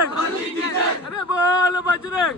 बजरंग, अरे बोल बजरंग।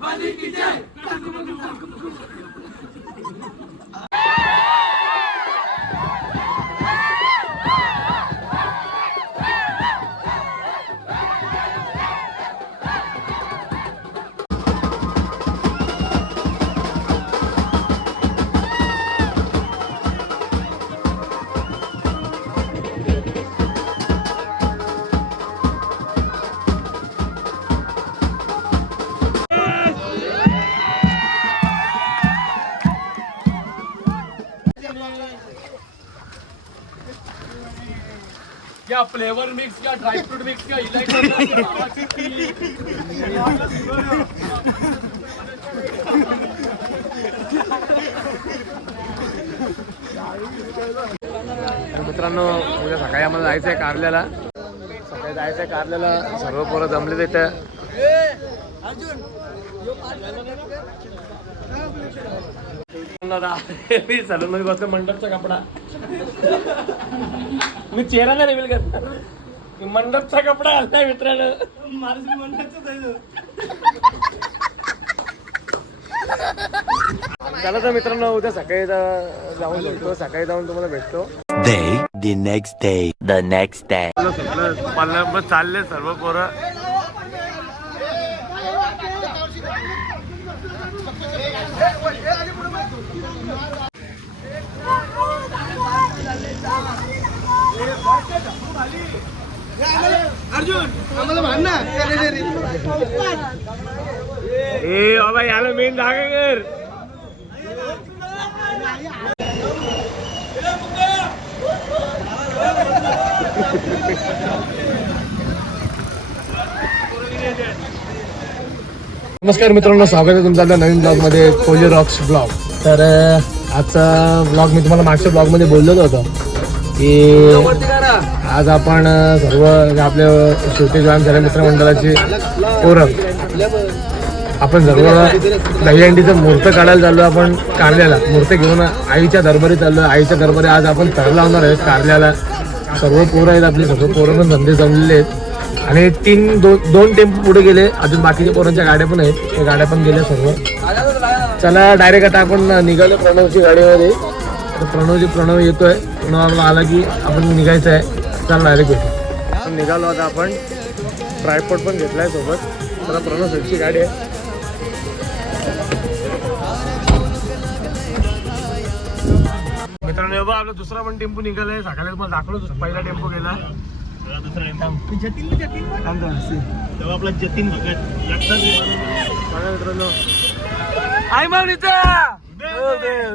क्या फ्लेवर मिक्स, क्या ड्राई फ्रूट मिक्स, क्या मित्रांनो, उद्या सकाळी आम्हाला जायचं आहे कारल्याला. सकाळी जायचं आहे कारल्याला. सर्व पोरं जमले तिथे. मी सलून मध्ये बसलो. मंडपचा कपडा मी चेहरा नाही रिव्हील करणार. मंडपचा कपडा आलाय मित्रांनो. चला तर मित्रांनो, उद्या सकाळी जाऊन भेटतो. सकाळी जाऊन तुम्हाला भेटतो. The next day. चालले सर्व पोरं. अर्जुन आम्हाला भांड ना. ए बाबा, याला मेन जागा कर. नमस्कार मित्रांनो, स्वागत आहे तुमचं आपल्या नवीन ब्लॉग मध्ये, कोली रॉक्स ब्लॉग. तर आजचा ब्लॉग मी तुम्हाला मागच्या ब्लॉग मध्ये बोललेलो होतो की आज आपण सर्व आपल्या शेवटी जॉईन झाल्या मित्रमंडळाची पोरं आपण सर्व दहीहंडीचं मूर्त काढायला चाललो. आपण कारल्याला मूर्त घेऊन आईच्या दरबारी चाललो. आईच्या दरबारी आज आपण तर लावणार आहे कारल्याला. सर्व पोरं आहेत आपली. सर्व पोरं पण धंदे जमलेले आहेत. आणि दोन टेम्पो पुढे गेले. अजून बाकीच्या पोरांच्या गाड्या पण आहेत. त्या गाड्या पण गेल्या सर्व. चला डायरेक्ट आता आपण निघालो प्रणवची गाडीमध्ये. प्रणव येतोय. प्रणव आला की आपण निघायचं आहे. चला डायरेक्ट भेटू. निघालो आता आपण. ट्रायपॉड पण घेतलाय सोबत. चला प्रणव शेटची गाडी आहे. मित्रांनो, बघा आपला दुसरा पण टेम्पो निघालाय. सकाळी तुम्हाला दाखवलो. पहिला टेम्पो गेला. दुसरा आपला जतीन मित्रांनो आई मागणीचा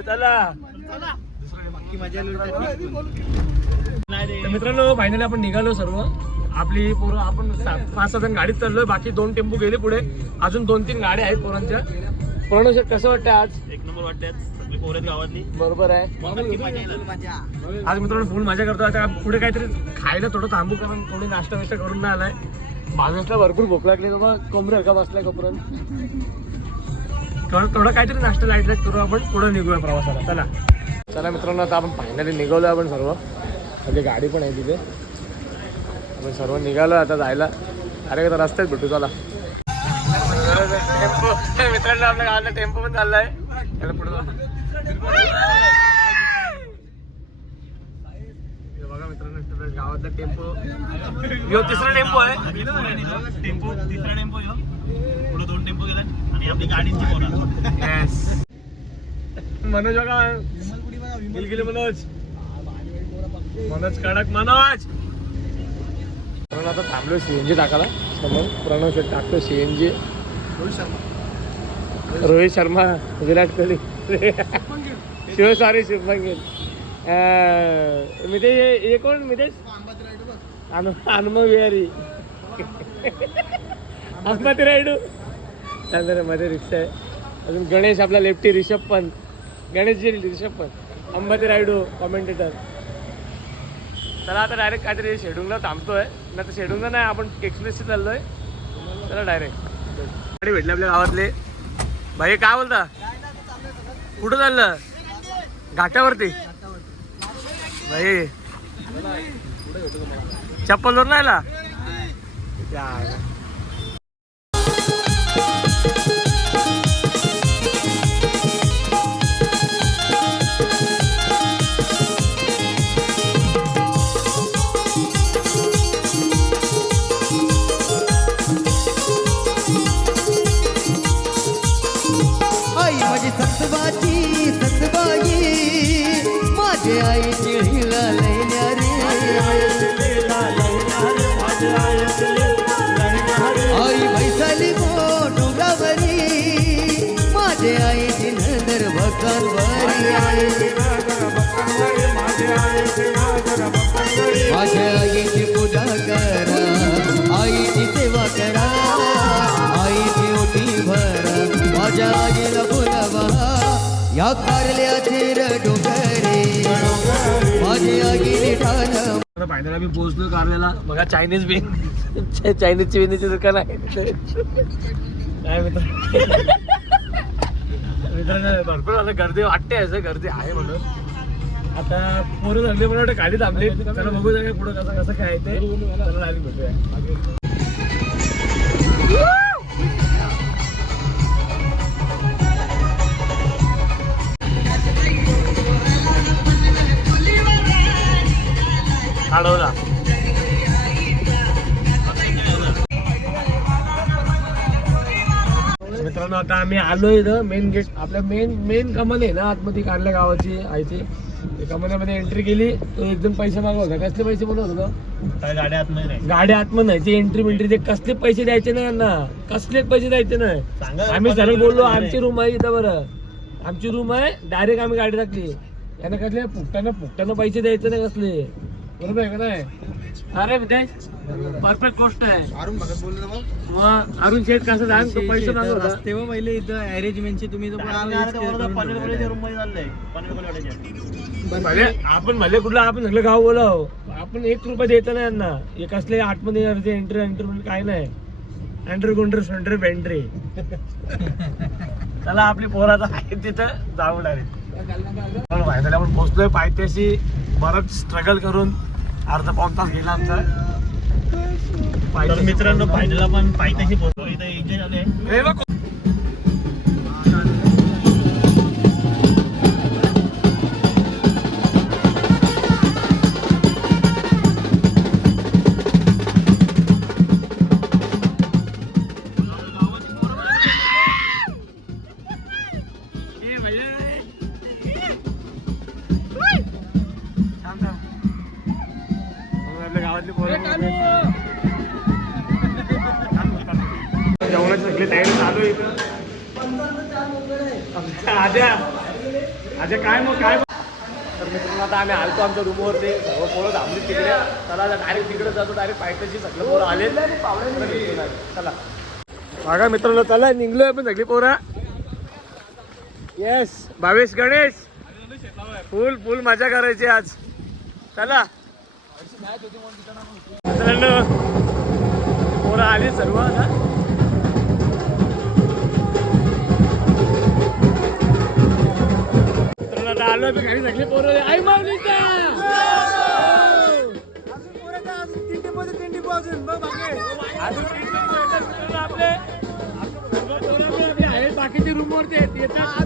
चला. मित्रांनो, फायनली आपण निघालो सर्व. आपली पोरं आपण 5-6 जण गाडीत चाललोय. बाकी 2 टेम्पो गेले पुढे. अजून 2-3 गाड्या आहेत पोरांच्या. प्रणव शेट कसं वाटतं आज? एक नंबर वाटते. पोरं गावातली बरोबर आहे. आज मित्रांनो फुल मजा करतो. आता पुढे काहीतरी खायला थोडं थांबू, कारण थोडी नाश्ता बिष्टा करून नाही आलाय. माझ्याला भरपूर भूक लागली. बाबा कमरे हलका बसलाय कपरण. थोडं काहीतरी नाश्ता लाईट करू. आपण पुढे निघूया प्रवासाला. चला चला मित्रांनो, आता आपण फायनली निघालो. आपण सर्व म्हणजे गाडी पण आहे तिथे. आपण सर्व निघालो आता जायला. अरे रस्त्यात भेटू. चला टेम्पो. मित्रांनो, आपल्या गावाला टेम्पो पण चाललाय. त्याला पुढे जाऊ. बघा मित्रांनो, गावातला टेम्पो. यो तिसरा टेम्पो आहे. तिसरा टेम्पो पुढे 2 टेम्पो गेला आणि आपली गाडीची पोरं. येस. मनोज बघा. गेले मनोज. मनोज कडक. मनोज आता थांबलो सीएनजी टाकायला. समोर प्रणव शेट टाकतो सीएनजी. रोहित शर्मा, विराट कोहली, शुभमन गिल. मितेश. हे कोण? मितेश हनुमा विहारी. अंबाती रायडू. त्यानंतर मध्ये रिक्षा आहे. अजून गणेश आपला लेफ्टी. रिषभ पंत. गणेशजी रिषभ पंत. अंबाती रायडू कॉमेंटेटर. चला आता डायरेक्ट काहीतरी शेडूंगला थांबतोय. नाही तर शेडूंगला नाही, आपण एक्सप्रेसची चाललोय. चला डायरेक्ट गाडी भेटली आपल्या गावातले. भाई काय बोलता? कुठं चाललं? घाटावरती भाई. चप्पलवर नाही आला. फायनल आम्ही पोहोचलो कारल्याला. बघा चायनीज बिन चायनीजची बिनीचे दुकान आहे काय मित्र मित्रांनो भरपूर आता गर्दी वाटते असं गर्दी आहे म्हणून. आता पोरं झाली मला वाटतं गाडी थांबली. त्याला बघू जाऊया पुढं कसं कसं काय ते त्याला लागली भेटूया. अडवला मित्रांनो. आता आम्ही आलो इथं मेन गेट. आपल्या मेन कमान आहे ना आतमध्ये कारल्या गावाची आयची. कमान्यामध्ये एंट्री केली तो एकदम पैसे मागवत होता. कसले पैसे बोलत होता? गाड्या आतमध्ये नाही, गाड्या आतमध्ये नाही. ती एंट्री बिंट्री ते कसले पैसे द्यायचे नाही यांना. कसलेच पैसे द्यायचे नाही. आम्ही सरळ बोललो आमची रूम आहे इथं. बरं आमची रूम आहे. डायरेक्ट आम्ही गाडी टाकली. यांना कसले फुकटानं पैसे द्यायचे नाही कसले. बरोबर आहे का नाही? अरे परफेक्ट गोष्ट आहे. अरुण भगत बोलले ना मग अरुण शेठ कसं सांग तो पैसे मागत होता. तेव्हा पहिले इथं अरेंजमेंटचे तुम्ही रूम मध्ये चाललंय भले आपण भले कुठलं आपण सगळं गाव बोलाव. आपण 1 रुपया देत नाही यांना. हे कसले आतमध्ये एंट्री म्हणजे काय नाही. एंट्री गुंड्री सेंट्री पेंट्री त्याला आपली पोराचा आहे तिथं जाऊ डायरेक्ट. फायनली आपण पोहोचलोय पायथ्याशी. बरंच स्ट्रगल करून अर्धा पाऊण तास गेला आमचा. तर मित्रांनो फायनल आपण पायथ्याशी पोहोचलो. इथं एन्जॉय झाले. हे बघ जेवणाची सगळी तयारी चालू आहे इथं. आद्या काय मग काय. तर मित्रांनो आता आम्ही आलतो आमच्या रूमवरती. सर्व पोरं थांबली तिकडे. चला डायरेक्ट तिकडे जातो. डायरेक्ट पायथ्याशी सगळे पोरं आले. चला बघा मित्रांनो चला निघलोय आपण सगळी पोरं. येस भावेश गणेश फुल मजा करायची आज. चला मित्रांनो पोरं आली सर्व. आलो मी घरी सगळी पोरं. आई माऊलीचा आपले बाकीचे रूम वरती येतात.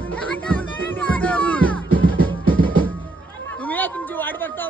तुम्ही या तुमची वाट बघता.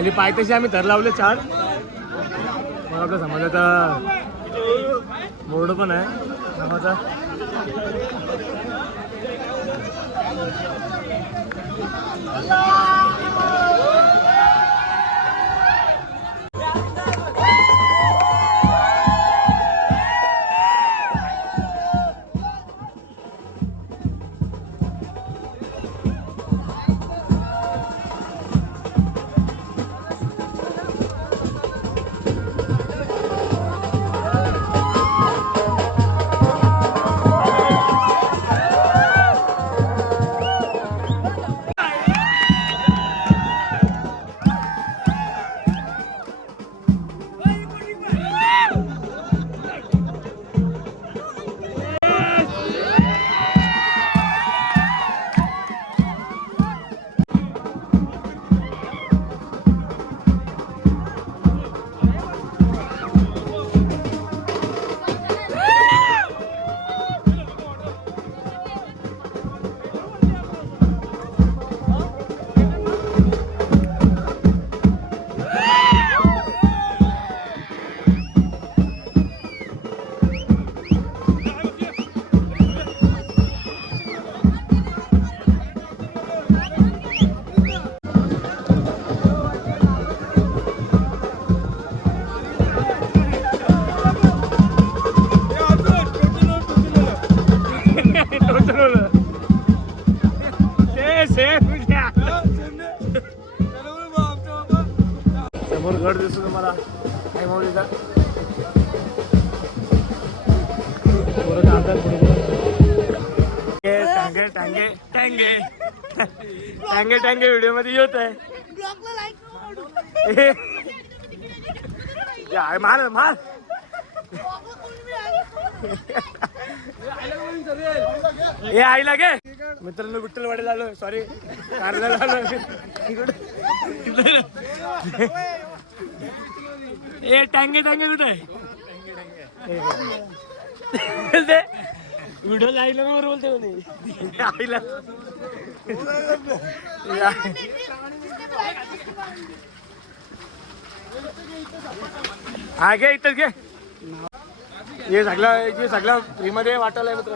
खाली पायथ्याशी आम्ही थर लावले 4. मला आपलं समाजाचा बोर्ड पण आहे नावाचा. समोर घर दिसतो तुम्हाला काय माऊलीचा. टांगे टांगे टांगे टांगे टांगे व्हिडिओ मध्ये येत आहे. मार मार हे आईला गे मित्रांनो. विठ्ठल वाडीला आलो. सॉरी कारला आलो. ए टांगे टांगे कुठे व्हिडिओ आईला बरोबर बोलते म्हणे. आईला हा घे इथं घे. हे सगळं फ्रीमध्ये वाटायला मित्र.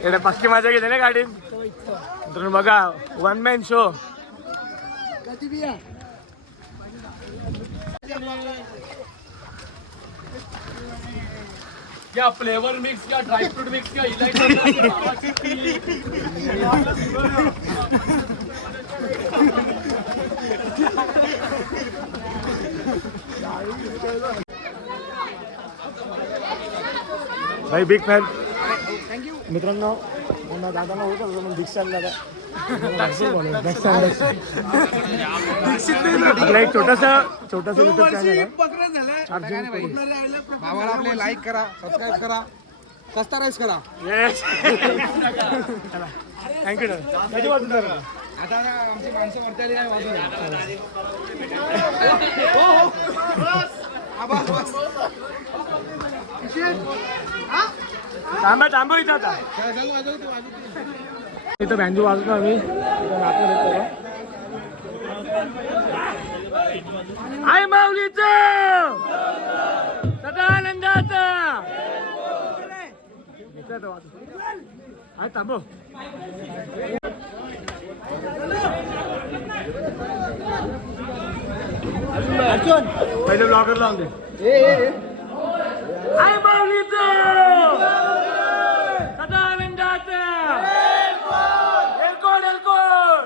एवढ्या पक्की मजा गेली ना गाडीत मित्रांनो. बघा 1 मॅन शो. क्या फ्लेवर मिक्स, क्या ड्राई फ्रूट मिक्स, क्या भाई बिग फॅन मित्रांनो. दादाला होतं म्हणून दीक्षा दादा आपला एक छोटासा युट्यूब चॅनल आहे. भावाला आपले लाईक करा, सबस्क्राईब करा, सबस्क्राईब करा. थँक्यू दादा. आता आमची माणसं वरती आली नाही वाजून. थांबू इथं आता. इथं बँजो वाजतो आम्ही. आई माऊलीचं सदानंदाचं आई थांबो. पहिले ब्लॉगर लावून दे. आई माऊलीचं सदानंदाचं एलकोड एलकोड.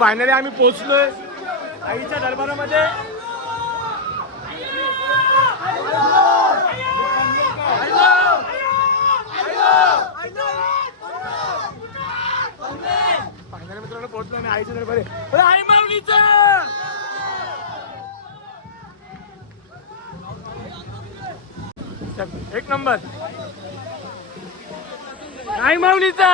फायनली आम्ही पोहोचलोय आईच्या दरबारामध्ये. फायनली मित्रांनो पोहोचलो आणि आईच्या दरबारी. आई माऊलीचं एक नंबर. आई माऊलीचा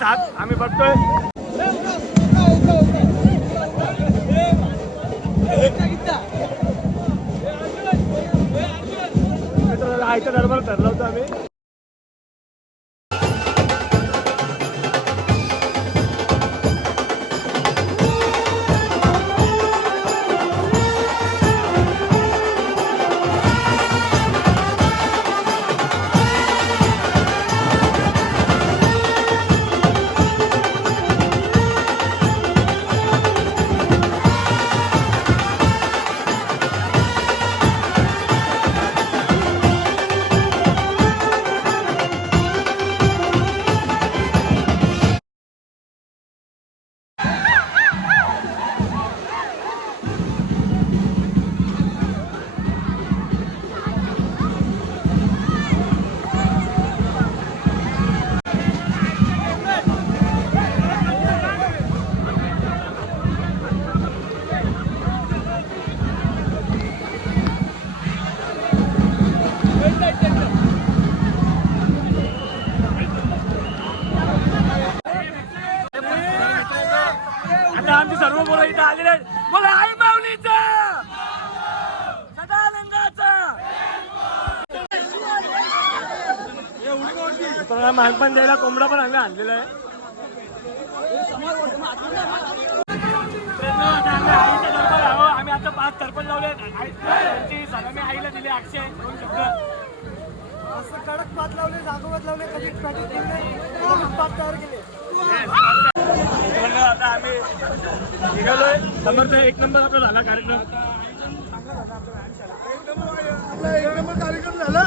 साथ आम्ही बघतोय. आयच्या दरबार ठरलं होतं आम्ही. आमची सर्व मुलं इथं आलेले आहेत. बोला आई माऊलीचा सदानंदाचा. मानपान द्यायला कोंबडा पण आम्ही आणलेला आहे. आम्ही आता 5 सरपंच लावले. सलामी आईला दिली. अक्षय असं कडक पात लावले, जागोबात लावले, कधी पॅकेट केले, पात तयार केले. आता आम्ही निघालोय. समर्थ 1 नंबर आपला झाला कार्यक्रम. झाला.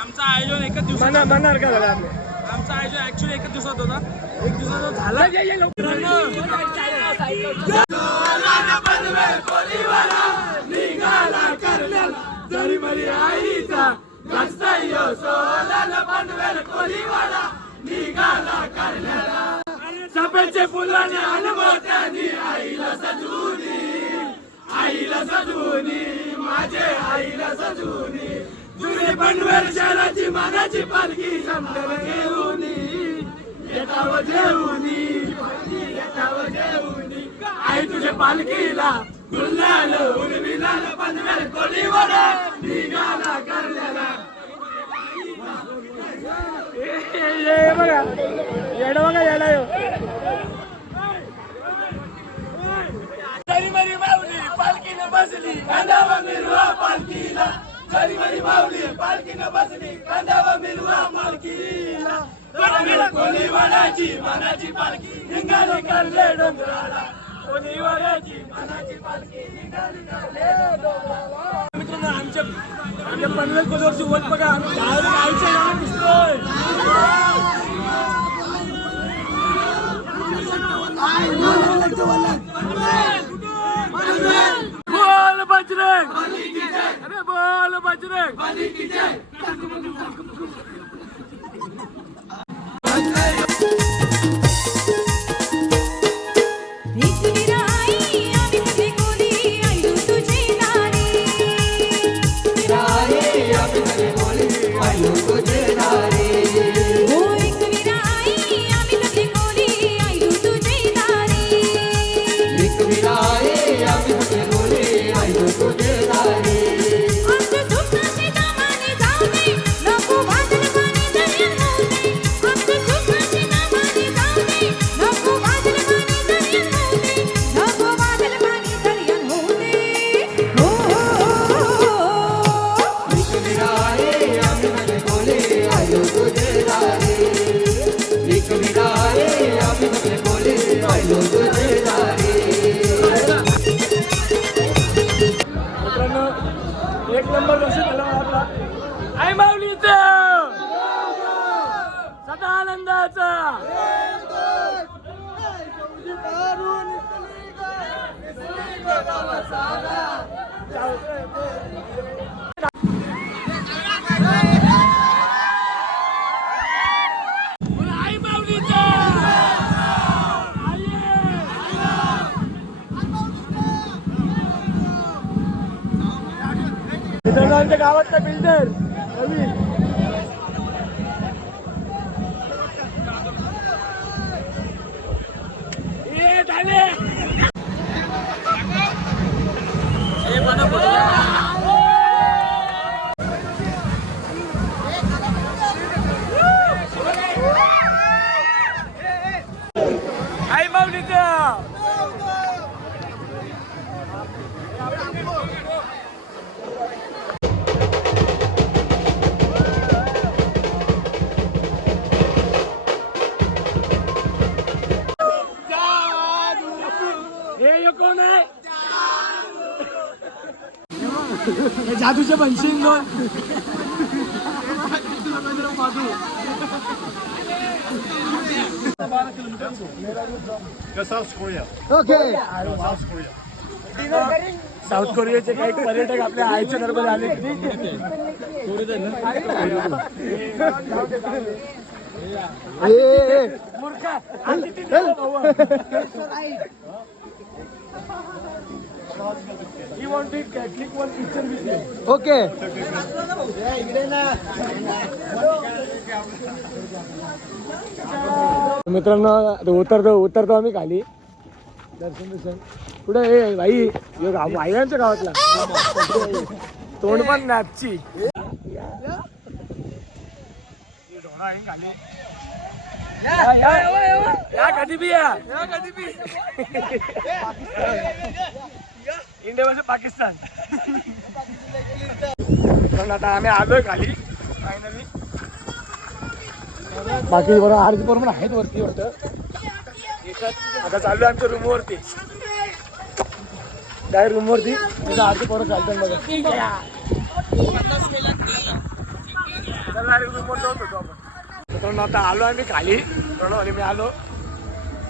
आमचं आयोजन एकच दिवसात म्हणणार का झालं. आमचं आयोजन ऍक्च्युली एकच दिवसात होता. 1 दिवसात झाला. चाफ्याचे फुलाने आणि मोत्यानी आईला सजूनी माझे आईला सजूनी जुने पनवेल शहराची मानाची पालखी समजल घेऊनी येताव जेवूनी आई तुझ्या पालखीला गुलाल उडविलाल पनवेल कोळीवाडा निघाला करण्याला. बघा येडा बघा येडा यो. जरी मरी माऊली पालखीनं बसली कांदावा मिरवा पालखीला. जरी मरी माऊली पालखीनं बसली कांदावा मिरवा पालखीला. कोळीवाड्याची मानाची पालखी निघाली करले डोंगराला. कोळीवाड्याची मानाची पालखी निघाली करले डोंगराला. मित्रांनो आमच्या पनवेल कोल्हापूरची वोट बघा. आम्ही आईच्या नावात दिसतोय. बोल बजरंग, अरे बोल बजरंग. मित्रांनो 1 नंबर दर्शन झाला आपला. आई माऊलीचा सदानंदाचा. आई माऊलीचा. आमच्या गावातला बिल्डर रवी. हे कोण आहे हे जादूचे बनशील दोन ओके साऊथ कोरियाचे काही पर्यटक आपल्या आईच्या दरबार आले ओके मित्रांनो उतरतो आम्ही खाली दर्शन कुठे हे भाई वाईगांच्या गावातला तोंड पण नॅपची या कधी बी या इंडिया म्हणजे पाकिस्तान. पण आता आम्ही आलोय खाली फायनली. बाकी बरोबर आरती बरोबर आहेत वरती वाटतं. आता चाललोय आमच्या रूमवरती डायरेक्ट रूमवरती तिथं आरती बरोबर चालतात बघा. डायरेक्ट रूमवर जाऊन होतो आपण. मित्रांनो आता आलो आम्ही खाली प्रणव आणि मी आलो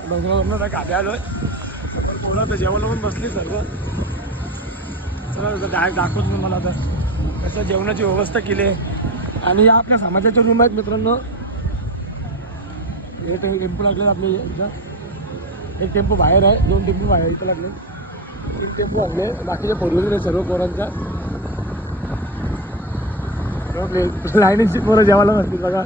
बंगलोरवरून खाली आलोय. बोला तर जेवण पण बसली सर्व. चला डायरेक्ट दाखवतो तुम्हाला आता कसं जेवणाची व्यवस्था केली आहे. आणि या आपल्या समाजाचे रूम आहेत मित्रांनो. हे टेम्पो लागले आपले इथं. एक टेम्पो बाहेर आहे, 2 टेम्पो बाहेर इथं लागले, 3 टेम्पो लागले. बाकीचे फोरव्हीलर आहे सर्व पोरांचा. लाईनीची पोरं जेवायला नसतील बघा.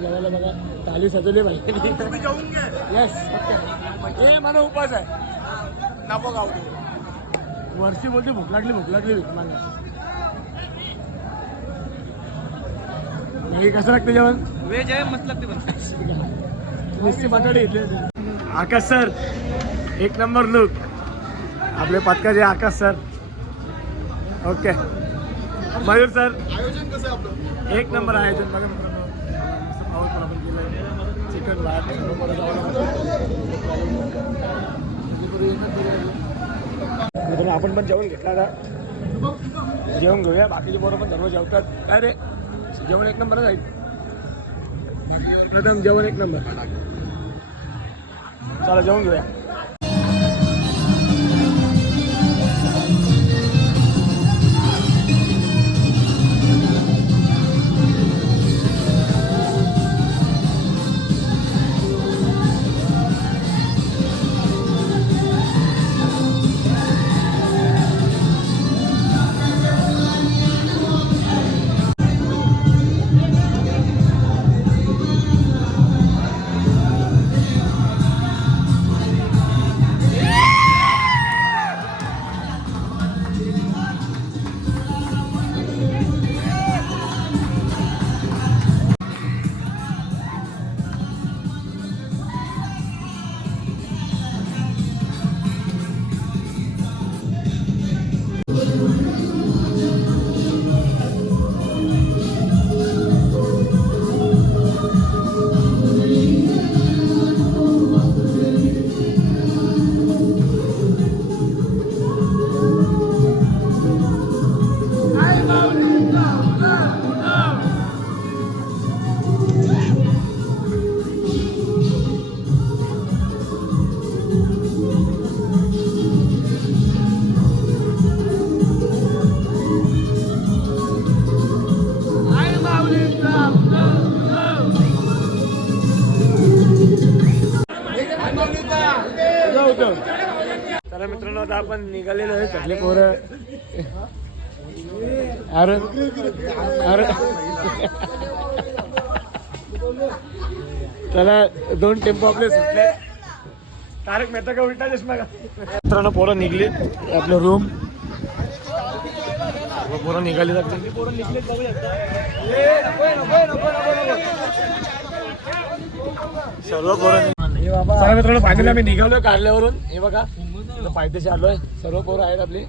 जेवायला बघा थाली सजवली पाहिजे. येस हे मला उपास आहे नको गाव. वर्षी बोलते भूक लागली मला. कसं लागतं जेवण? व्हेज आहे मस्त लागते पण नुसती बटाटे घेतले. आकाश सर एक नंबर लुक आपले पथकाचे आकाश सर. ओके मयूर सर आयोजन कसं आहे आपलं? एक नंबर आयोजन बघा मित्रांनो. आपण केलं चिकन भात मित्रांनो. आपण पण जेवण घेतला का जेवण घेऊया. बाकीचे पोरं पण सर्व जेवतात. काय रे जेवण एक नंबरच आहे. प्रथम जेवण एक नंबर. चला जेवण घेऊया. चला मित्रांनो आता आपण निघालेलो आहे सगळे पोरं. अरे अरे चला 2 टेम्पो आपले सुटले. तारक मेहता का उलटा चष्मा का. मित्रांनो पोरं निघली आपलं रूम. पोरं निघाली जातात. पोरं निघले बघू शकता सर्व पोरं. चला मित्रांनो फायनली आम्ही निघालोय कारल्यावरून. हे बघा आता पायथ्याशी आलोय, सर्व पोरं आहेत आपली.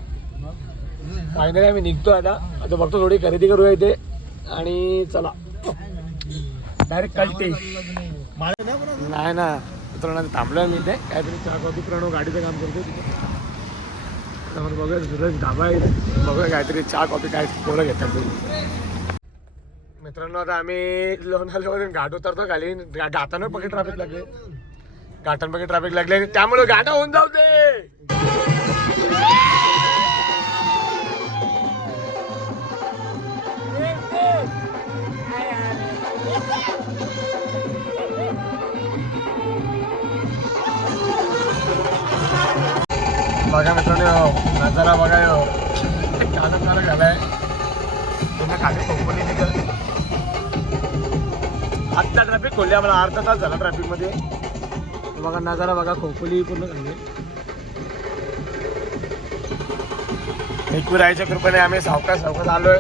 फायनली आम्ही निघतो आता बघतो थोडी खरेदी करूया इथे आणि चला डायरेक्ट कळते. नाही ना मित्रांनो थांबलोय मी इथे काहीतरी चहा कॉफी प्रणव गाडीचं काम करतो तिथे. बघूया सुरज ढाबा आहे, बघूया काहीतरी चहा कॉफी काय पोरं घेतात. मित्रांनो आता आम्ही लोणावळ्यावरून घाट उतरतो खाली. घाटानं पकडे ट्रॅफिक लागले, घाटांपैकी ट्रॅफिक लागले आणि त्यामुळे गाडा होऊन जाऊ दे. बघा मित्रांनो नजारा बघा कालच मला घालाय त्यांना खाली खोकली निघत. आत्ता ट्रॅफिक खोलली आम्हाला, अर्धा तास झाला ट्रॅफिक मध्ये. बघा नजारा बघा खोकली पूर्ण खाली. एकविरायच्या कृपेने आम्ही सावकाश आलोय.